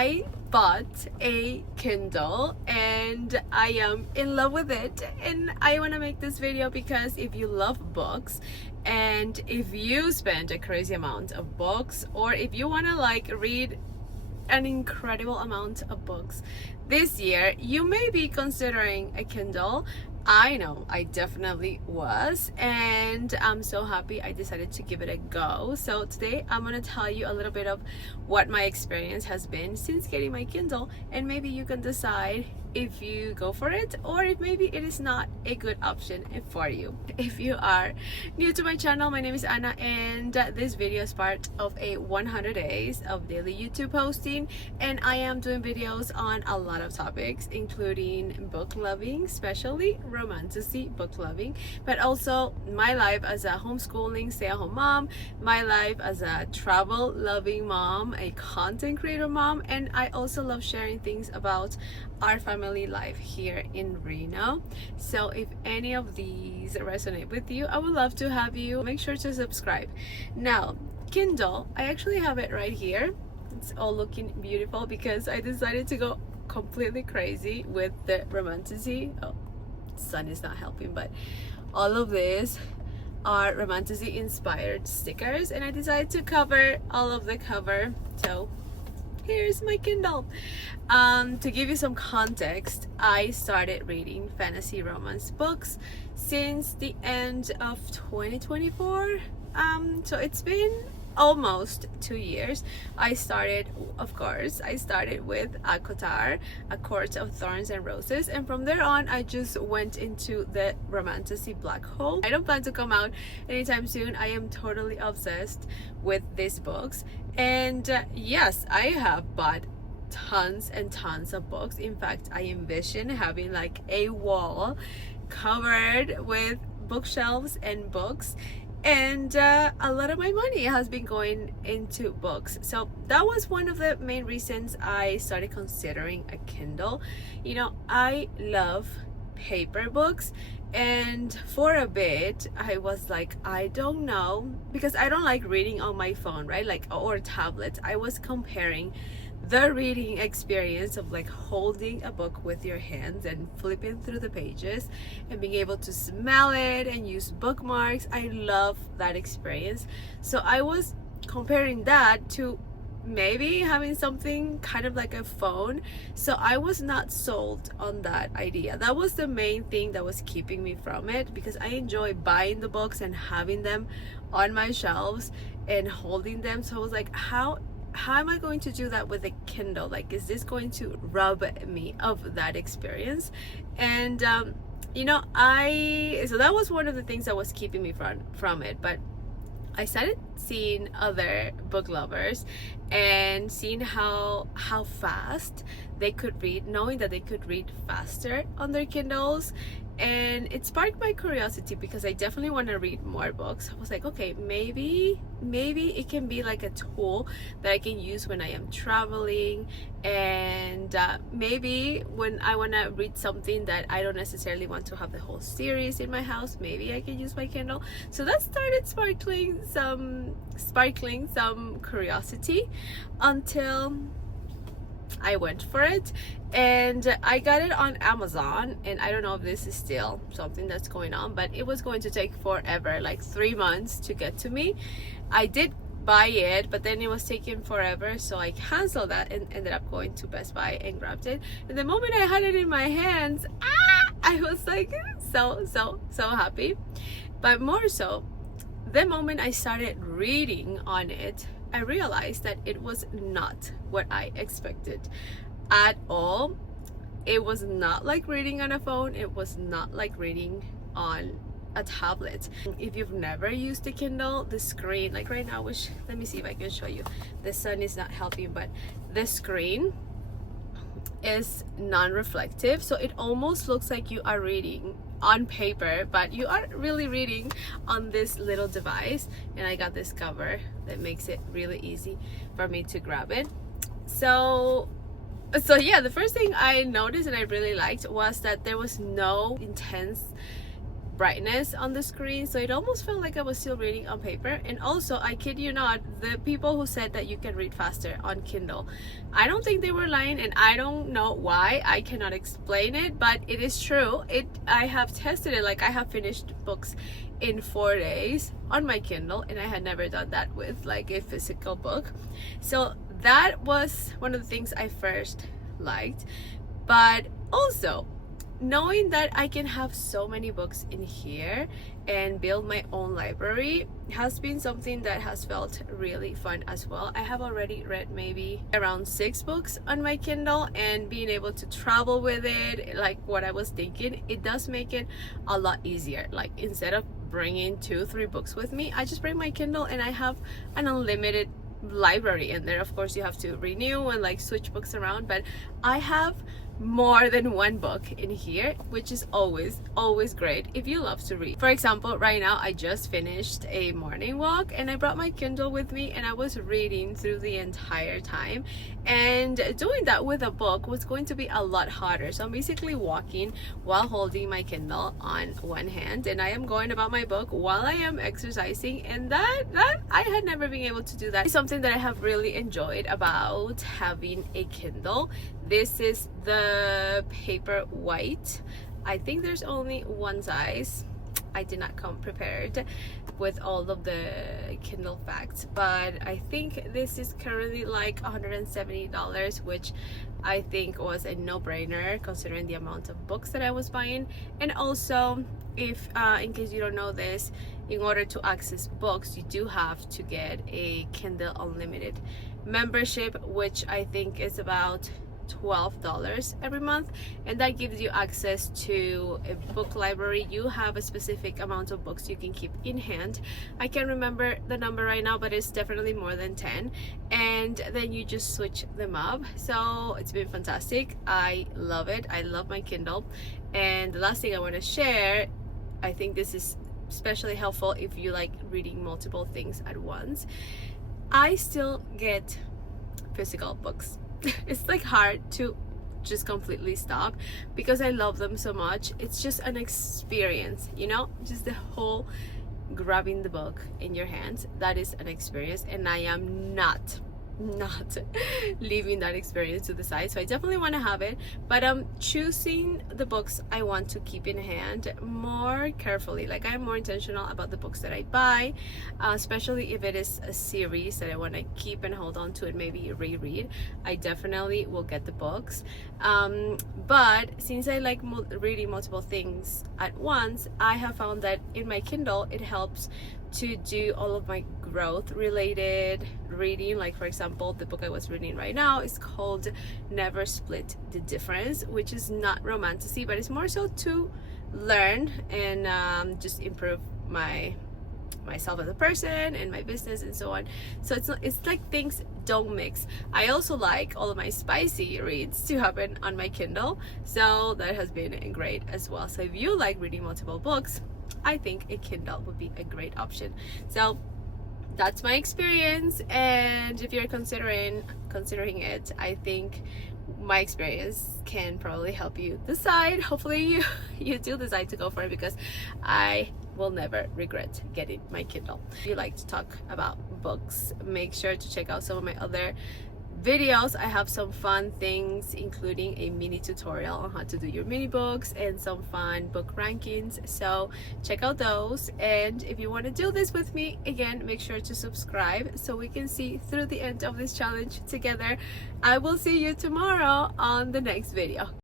I bought a Kindle and I am in love with it, and I want to make this video because if you love books and if you spend a crazy amount of books, or if you want to like read an incredible amount of books this year, you may be considering a Kindle. I know I definitely was, and I'm so happy I decided to give it a go. So today I'm gonna tell you a little bit of what my experience has been since getting my Kindle, and maybe you can decide if you go for it or if maybe it is not a good option for you. If you are new to my channel, my name is Anna, and this video is part of a 100 days of daily YouTube posting, and I am doing videos on a lot of topics, including book loving, especially romantasy book loving, but also my life as a homeschooling stay-at-home mom, my life as a travel loving mom, a content creator mom, and I also love sharing things about our family life here in Reno. So if any of these resonate with you, I would love to have you make sure to subscribe. Now, Kindle, I actually have it right here. It's all looking beautiful because I decided to go completely crazy with the romantasy. Oh, sun is not helping, but all of this are romantasy inspired stickers, and I decided to cover all of the cover. So here's my Kindle. To give you some context, I started reading fantasy romance books since the end of 2024. So it's been almost 2 years. I started with Akotar, A Court of Thorns and Roses, and from there on I just went into the romantasy black hole. I don't plan to come out anytime soon. I am totally obsessed with these books, and yes, I have bought tons and tons of books. In fact, I envision having like a wall covered with bookshelves and books, and a lot of my money has been going into books. So that was one of the main reasons I started considering a Kindle. You know, I love paper books, and for a bit I was like, I don't know, because I don't like reading on my phone, right? Like, or tablet. I was comparing the reading experience of like holding a book with your hands and flipping through the pages and being able to smell it and use bookmarks. I love that experience. So I was comparing that to maybe having something kind of like a phone. So I was not sold on that idea. That was the main thing that was keeping me from it, because I enjoy buying the books and having them on my shelves and holding them. So I was like, how am I going to do that with a Kindle? Like, is this going to rob me of that experience? And you know, so that was one of the things that was keeping me from it. But I started seeing other book lovers and seeing how fast they could read, knowing that they could read faster on their Kindles, and it sparked my curiosity because I definitely want to read more books. I was like, okay, maybe it can be like a tool that I can use when I am traveling, and maybe when I want to read something that I don't necessarily want to have the whole series in my house, maybe I can use my Kindle. So that started sparkling some curiosity until I went for it, and I got it on Amazon. And I don't know if this is still something that's going on, but it was going to take forever, like 3 months to get to me. I did buy it, but then it was taking forever, so I canceled that and ended up going to Best Buy and grabbed it. And the moment I had it in my hands, I was like so happy. But more so, the moment I started reading on it, I realized that it was not what I expected at all. It was not like reading on a phone. It was not like reading on a tablet. If you've never used a Kindle, the screen, like right now, let me see if I can show you. The sun is not helping, but the screen is non-reflective, so it almost looks like you are reading on paper, but you aren't really reading on this little device. And I got this cover that makes it really easy for me to grab it. So yeah, the first thing I noticed and I really liked was that there was no intense brightness on the screen, so it almost felt like I was still reading on paper. And also, I kid you not, the people who said that you can read faster on Kindle, I don't think they were lying, and I don't know why. I cannot explain it, but it is true. I have tested it. Like, I have finished books in 4 days on my Kindle, and I had never done that with like a physical book. So that was one of the things I first liked. But also, knowing that I can have so many books in here and build my own library has been something that has felt really fun as well. I have already read maybe around 6 books on my Kindle, and being able to travel with it, like what I was thinking, it does make it a lot easier. Like, instead of bringing 2-3 books with me, I just bring my Kindle and I have an unlimited library in there. Of course, you have to renew and like switch books around, but I have more than one book in here, which is always great if you love to read. For example, right now I just finished a morning walk and I brought my Kindle with me, and I was reading through the entire time. And doing that with a book was going to be a lot harder, so I'm basically walking while holding my Kindle on one hand, and I am going about my book while I am exercising. And that I had never been able to do that. It's something that I have really enjoyed about having a Kindle. This is the Paperwhite. I think there's only one size. I did not come prepared with all of the Kindle facts, but I think this is currently like $170, which I think was a no-brainer considering the amount of books that I was buying. And also, if in case you don't know this, in order to access books, you do have to get a Kindle Unlimited membership, which I think is about $12 every month, and that gives you access to a book library. You have a specific amount of books you can keep in hand. I can't remember the number right now, but it's definitely more than 10, and then you just switch them up. So it's been fantastic. I love it. I love my Kindle. And the last thing I want to share, I think this is especially helpful if you like reading multiple things at once. I still get physical books. It's like hard to just completely stop because I love them so much. It's just an experience, you know, just the whole grabbing the book in your hands, that is an experience, and I am not leaving that experience to the side. So I definitely want to have it, but I'm choosing the books I want to keep in hand more carefully. Like, I'm more intentional about the books that I buy, especially if it is a series that I want to keep and hold on to and maybe reread. I definitely will get the books, but since I like reading multiple things at once, I have found that in my Kindle it helps to do all of my growth related reading. Like, for example, the book I was reading right now is called Never Split the Difference, which is not romantasy, but it's more so to learn and just improve myself as a person and my business and so on. So it's like things don't mix. I also like all of my spicy reads to happen on my Kindle, so that has been great as well. So if you like reading multiple books, I think a Kindle would be a great option. So that's my experience, and if you're considering it, I think my experience can probably help you decide. Hopefully you do decide to go for it, because I will never regret getting my Kindle. If you like to talk about books, make sure to check out some of my other videos. I have some fun things, including a mini tutorial on how to do your mini books and some fun book rankings, so check out those. And if you want to do this with me, again, make sure to subscribe so we can see through the end of this challenge together. I will see you tomorrow on the next video.